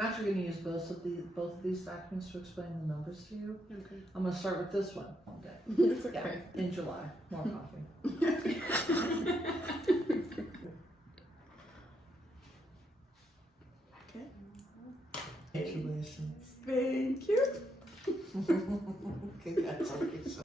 I'm actually going to use both of these documents to explain the numbers to you. Okay. I'm going to start with this one. Okay. It's okay. Yeah, in July. More coffee. Okay. Congratulations. Thank you. Congratulations.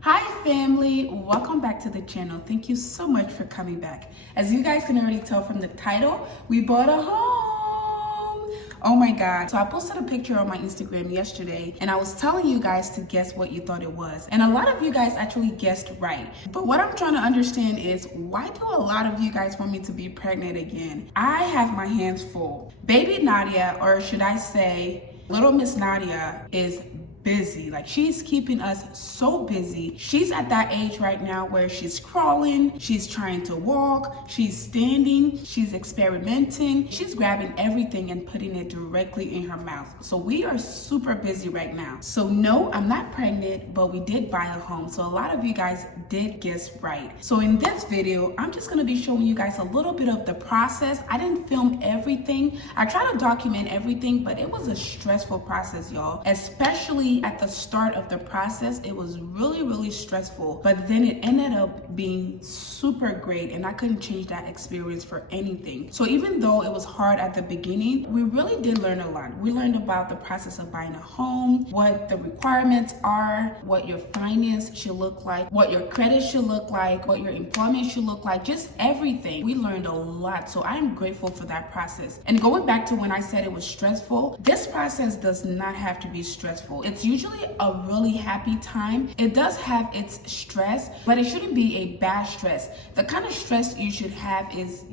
Hi family, welcome back to the channel. Thank you so much for coming back. As you guys can already tell from the title, we bought a home. Oh my God. So I posted a picture on my Instagram yesterday and I was telling you guys to guess what you thought it was. And a lot of you guys actually guessed right. But what I'm trying to understand is, why do a lot of you guys want me to be pregnant again? I have my hands full. Baby Nadia, or should I say little Miss Nadia, is busy. Like, she's keeping us so busy. She's at that age right now where she's crawling, she's trying to walk, she's standing, she's experimenting, she's grabbing everything and putting it directly in her mouth. So we are super busy right now. So no, I'm not pregnant, but we did buy a home. So a lot of you guys did guess right. So in this video, I'm just gonna be showing you guys a little bit of the process. I didn't film everything. I try to document everything, but it was a stressful process, y'all. Especially at the start of the process, it was really stressful, but then it ended up being super great and I couldn't change that experience for anything. So even though it was hard at the beginning, we really did learn a lot. We learned about the process of buying a home, what the requirements are, what your finance should look like, what your credit should look like, what your employment should look like, just everything. We learned a lot, so I'm grateful for that process. And going back to when I said it was stressful, this process does not have to be stressful. It's usually a really happy time. It does have its stress, but it shouldn't be a bad stress. The kind of stress you should have is,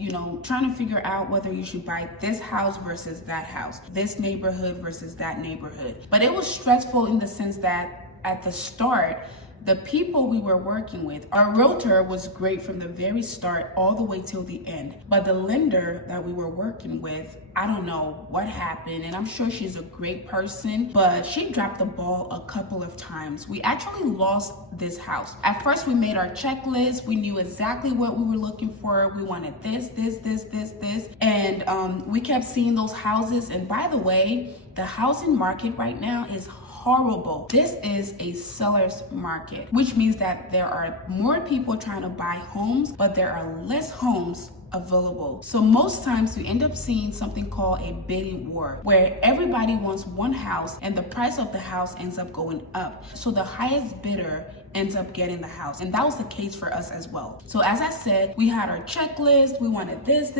trying to figure out whether you should buy this house versus that house, this neighborhood versus that neighborhood. But it was stressful in the sense that at the start, the people we were working with, our realtor was great from the very start all the way till the end. But the lender that we were working with, I don't know what happened, and I'm sure she's a great person, but she dropped the ball a couple of times. We actually lost this house. At first, we made our checklist. We knew exactly what we were looking for. We wanted this, and we kept seeing those houses. And by the way, the housing market right now is horrible. This is a seller's market, which means that there are more people trying to buy homes, but there are less homes available. So most times we end up seeing something called a bidding war, where everybody wants one house and the price of the house ends up going up. So the highest bidder ends up getting the house. And that was the case for us as well. So as I said, we had our checklist. We wanted this,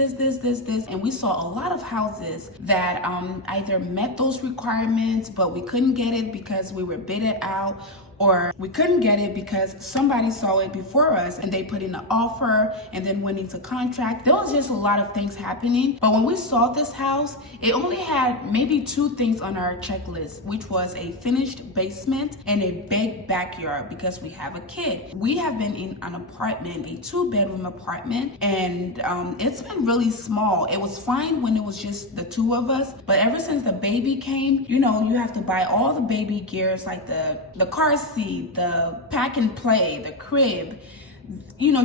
and we saw a lot of houses that either met those requirements, but we couldn't get it because we were bidded out, or we couldn't get it because somebody saw it before us and they put in an offer and then went into contract. There was just a lot of things happening. But when we saw this house, it only had maybe 2 things on our checklist, which was a finished basement and a big backyard because we have a kid. We have been in an apartment, a 2-bedroom apartment, and it's been really small. It was fine when it was just the 2 of us, but ever since the baby came, you have to buy all the baby gears, like the car seat, the pack and play, the crib,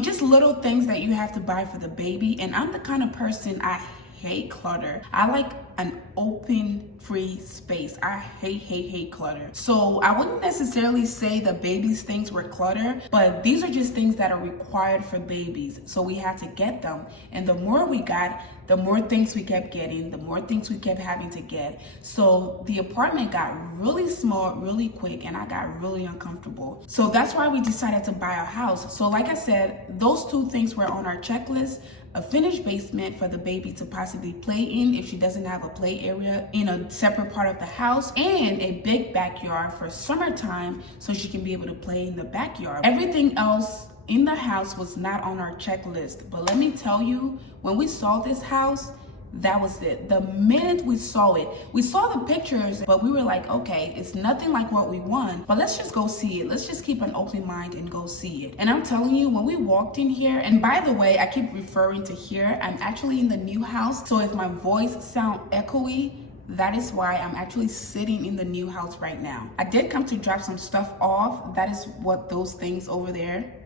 just little things that you have to buy for the baby. And I'm the kind of person, I hate clutter. I like an open, free space. I hate clutter. So I wouldn't necessarily say the baby's things were clutter, but these are just things that are required for babies. So we had to get them. And the more we got, the more things we kept getting, the more things we kept having to get. So the apartment got really small really quick and I got really uncomfortable. So that's why we decided to buy a house. So like I said, those 2 things were on our checklist: a finished basement for the baby to possibly play in if she doesn't have a play area in a separate part of the house, and a big backyard for summertime so she can be able to play in the backyard. Everything else in the house was not on our checklist, but let me tell you, when we saw this house, that was it. The minute we saw it, we saw the pictures, but we were like, okay, it's nothing like what we want, but let's just go see it. Let's just keep an open mind and go see it. And I'm telling you, when we walked in here, and by the way, I keep referring to here, I'm actually in the new house. So if my voice sounds echoey, that is why I'm actually sitting in the new house right now. I did come to drop some stuff off. That is what those things over there,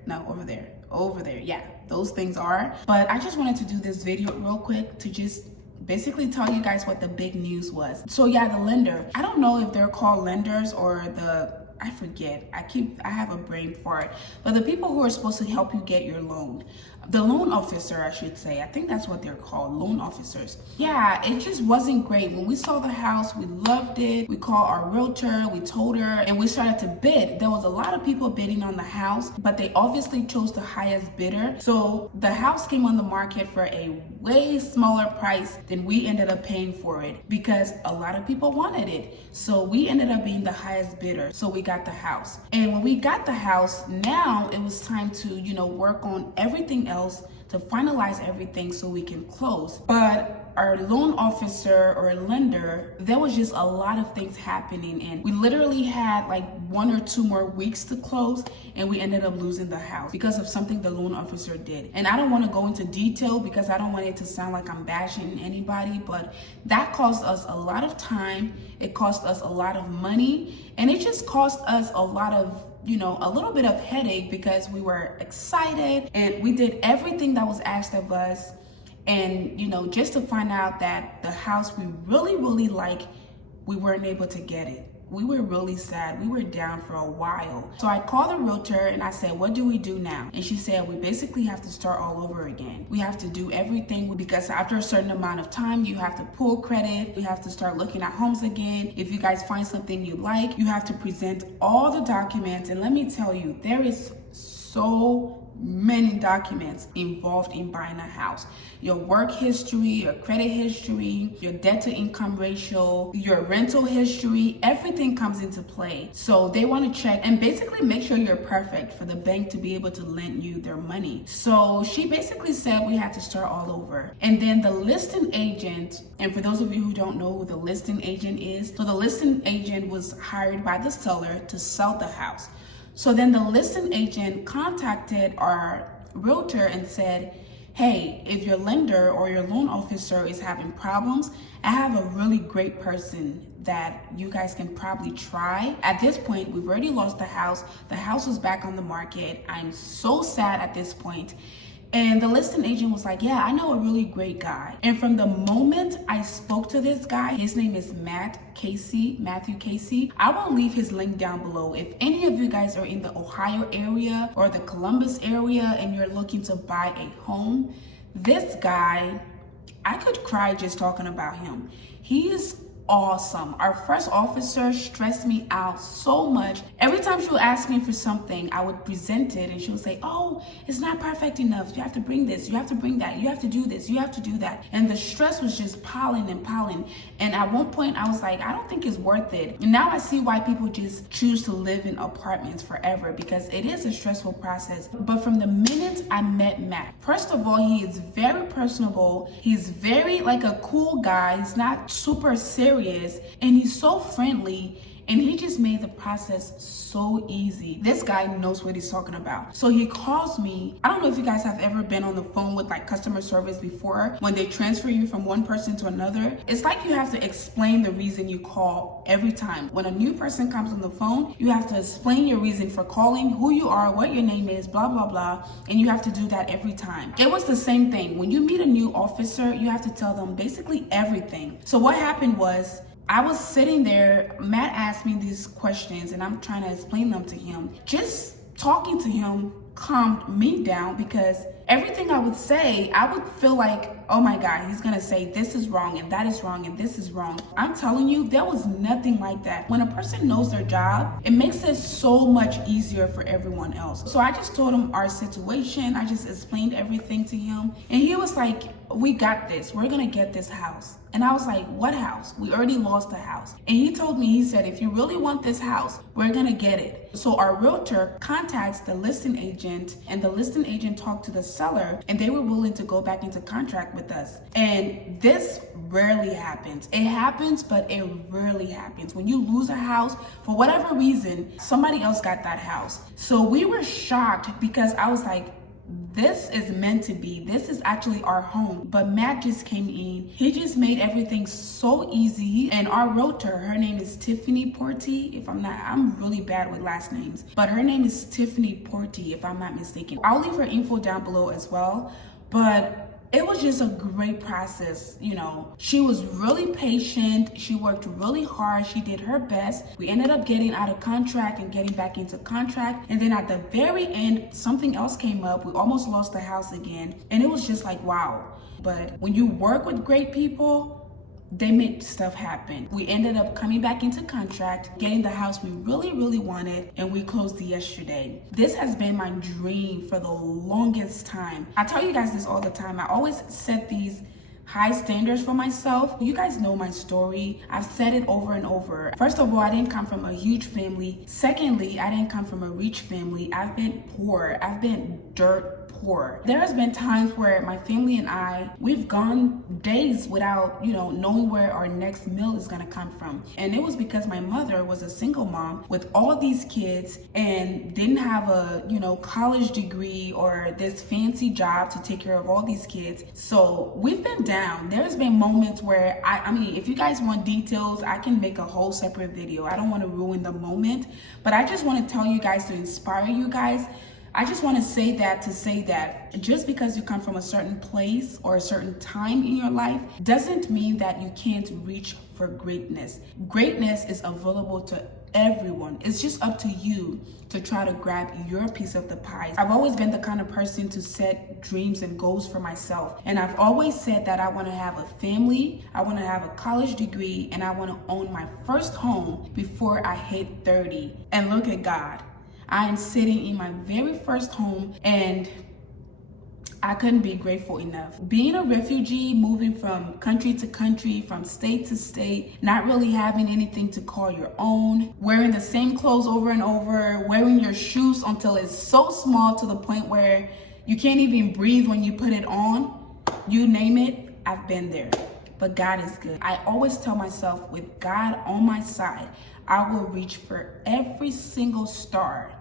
yeah, those things are. But I just wanted to do this video real quick to just basically tell you guys what the big news was. So yeah, the lender, I don't know if they're called lenders or I forget. I have a brain for it. But the people who are supposed to help you get your loan, the loan officer, I should say. I think that's what they're called, loan officers. Yeah, it just wasn't great. When we saw the house, we loved it. We called our realtor, we told her, and we started to bid. There was a lot of people bidding on the house, but they obviously chose the highest bidder. So the house came on the market for a way smaller price than we ended up paying for it because a lot of people wanted it. So we ended up being the highest bidder. So we got the house. And when we got the house, now it was time to, work on everything else to finalize everything so we can close. But our loan officer or lender, there was just a lot of things happening, and we literally had like 1 or 2 more weeks to close, and we ended up losing the house because of something the loan officer did. And I don't want to go into detail because I don't want it to sound like I'm bashing anybody, but that cost us a lot of time, it cost us a lot of money, and it just cost us a lot of a little bit of headache because we were excited and we did everything that was asked of us. And, just to find out that the house we really, really like, we weren't able to get it. We were really sad. We were down for a while. So I called the realtor and I said, what do we do now? And she said, we basically have to start all over again. We have to do everything because after a certain amount of time, you have to pull credit. You have to start looking at homes again. If you guys find something you like, you have to present all the documents. And let me tell you, there is so many documents involved in buying a house. Your work history, your credit history, your debt to income ratio, your rental history, everything comes into play. So they want to check and basically make sure you're perfect for the bank to be able to lend you their money. So she basically said we had to start all over. And then the listing agent, and for those of you who don't know who the listing agent is, so the listing agent was hired by the seller to sell the house. So then the listing agent contacted our realtor and said, hey, if your lender or your loan officer is having problems, I have a really great person that you guys can probably try. At this point, we've already lost the house. The house was back on the market. I'm so sad at this point. And the listing agent was like, yeah, I know a really great guy. And from the moment I spoke to this guy, his name is Matthew Casey. I will leave his link down below. If any of you guys are in the Ohio area or the Columbus area and you're looking to buy a home, this guy, I could cry just talking about him. He is awesome. Our first officer stressed me out so much. Every time she would ask me for something, I would present it and she would say, oh, it's not perfect enough. You have to bring this, you have to bring that, you have to do this, you have to do that. And the stress was just piling and piling. And at one point I was like, I don't think it's worth it. And now I see why people just choose to live in apartments forever, because it is a stressful process. But from the minute I met Matt, first of all, he is very personable. He's very like a cool guy. He's not super serious. And he's so friendly, and he just made the process so easy. This guy knows what he's talking about. So he calls me. I don't know if you guys have ever been on the phone with like customer service before, when they transfer you from one person to another. It's like you have to explain the reason you call every time. When a new person comes on the phone, you have to explain your reason for calling, who you are, what your name is, blah, blah, blah. And you have to do that every time. It was the same thing. When you meet a new officer, you have to tell them basically everything. So what happened was, I was sitting there, Matt asked me these questions and I'm trying to explain them to him. Just talking to him calmed me down, because everything I would say, I would feel like, oh my God, he's gonna say this is wrong and that is wrong and this is wrong. I'm telling you, there was nothing like that. When a person knows their job, it makes it so much easier for everyone else. So I just told him our situation. I just explained everything to him. And he was like, we got this. We're gonna get this house. And I was like, what house? We already lost the house. And he told me, he said, if you really want this house, we're gonna get it. So our realtor contacts the listing agent, and the listing agent talked to the seller, and they were willing to go back into contract with us. And this rarely happens. It happens, but it rarely happens. When you lose a house, for whatever reason, somebody else got that house. So we were shocked, because I was like, this is meant to be. This is actually our home. But Matt just came in. He just made everything so easy. And our realtor, her name is Tiffany Porty. I'm really bad with last names, but her name is Tiffany Porty, if I'm not mistaken. I'll leave her info down below as well. But it was just a great process. You know, she was really patient. She worked really hard. She did her best. We ended up getting out of contract and getting back into contract. And then at the very end, something else came up. We almost lost the house again. And it was just like, wow. But when you work with great people, they make stuff happen. We ended up coming back into contract, getting the house we really, really wanted, and we closed yesterday. This has been my dream for the longest time. I tell you guys this all the time. I always set these high standards for myself. You guys know my story. I've said it over and over. First of all, I didn't come from a huge family. Secondly, I didn't come from a rich family. I've been poor. I've been dirt poor. There has been times where my family and I, we've gone days without, knowing where our next meal is gonna come from. And it was because my mother was a single mom with all these kids and didn't have a, college degree or this fancy job to take care of all these kids. So we've been down. There's been moments where I mean, if you guys want details, I can make a whole separate video. I don't want to ruin the moment, but I just want to tell you guys to inspire you guys. I just want to say that just because you come from a certain place or a certain time in your life doesn't mean that you can't reach for greatness. Greatness is available to everyone. It's just up to you to try to grab your piece of the pie. I've always been the kind of person to set dreams and goals for myself. And I've always said that I want to have a family, I want to have a college degree, and I want to own my first home before I hit 30. And look at God. I am sitting in my very first home and I couldn't be grateful enough. Being a refugee, moving from country to country, from state to state, not really having anything to call your own, wearing the same clothes over and over, wearing your shoes until it's so small to the point where you can't even breathe when you put it on, you name it, I've been there. But God is good. I always tell myself, with God on my side, I will reach for every single star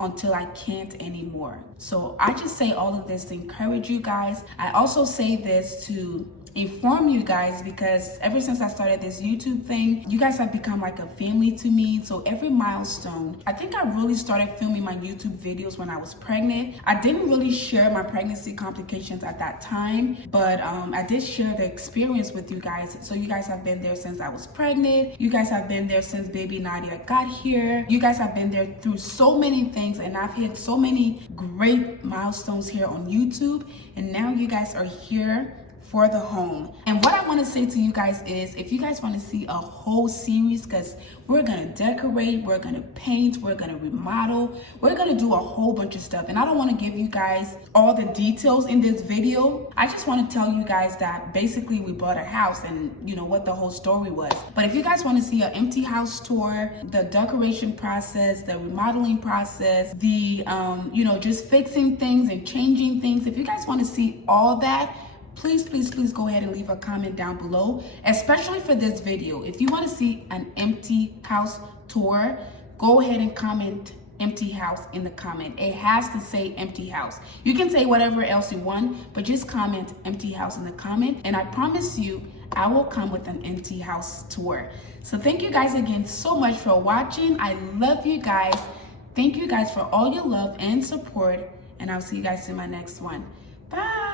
until I can't anymore. So I just say all of this to encourage you guys. I also say this to inform you guys because ever since I started this YouTube thing, you guys have become like a family to me. So every milestone, I think I really started filming my YouTube videos when I was pregnant. I didn't really share my pregnancy complications at that time, but I did share the experience with you guys. So you guys have been there since I was pregnant. You guys have been there since baby Nadia got here. You guys have been there through so many things, and I've hit so many great milestones here on YouTube. And now you guys are here for the home. And what I want to say to you guys is, if you guys want to see a whole series, because we're gonna decorate, we're gonna paint, we're gonna remodel, we're gonna do a whole bunch of stuff. And I don't want to give you guys all the details in this video. I just want to tell you guys that basically we bought a house and what the whole story was. But if you guys want to see an empty house tour, the decoration process, the remodeling process, the just fixing things and changing things, if you guys want to see all that, please go ahead and leave a comment down below, especially for this video. If you want to see an empty house tour, go ahead and comment empty house in the comment. It has to say empty house. You can say whatever else you want, but just comment empty house in the comment, and I promise you I will come with an empty house tour. So thank you guys again so much for watching. I love you guys. Thank you guys for all your love and support, and I'll see you guys in my next one. Bye.